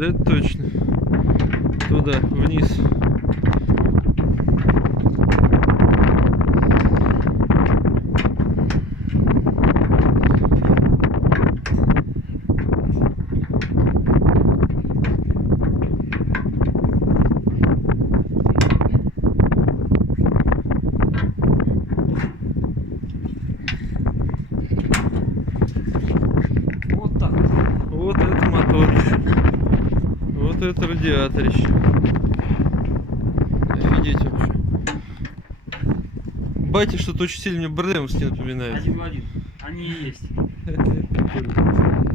Да это точно. Туда, вниз. Вот так. Вот это моторище. Вот это радиаторище. Офигеть вообще. Батя что-то очень сильно мне Брэдовский напоминает. Один в один. Они и есть. Прикольно.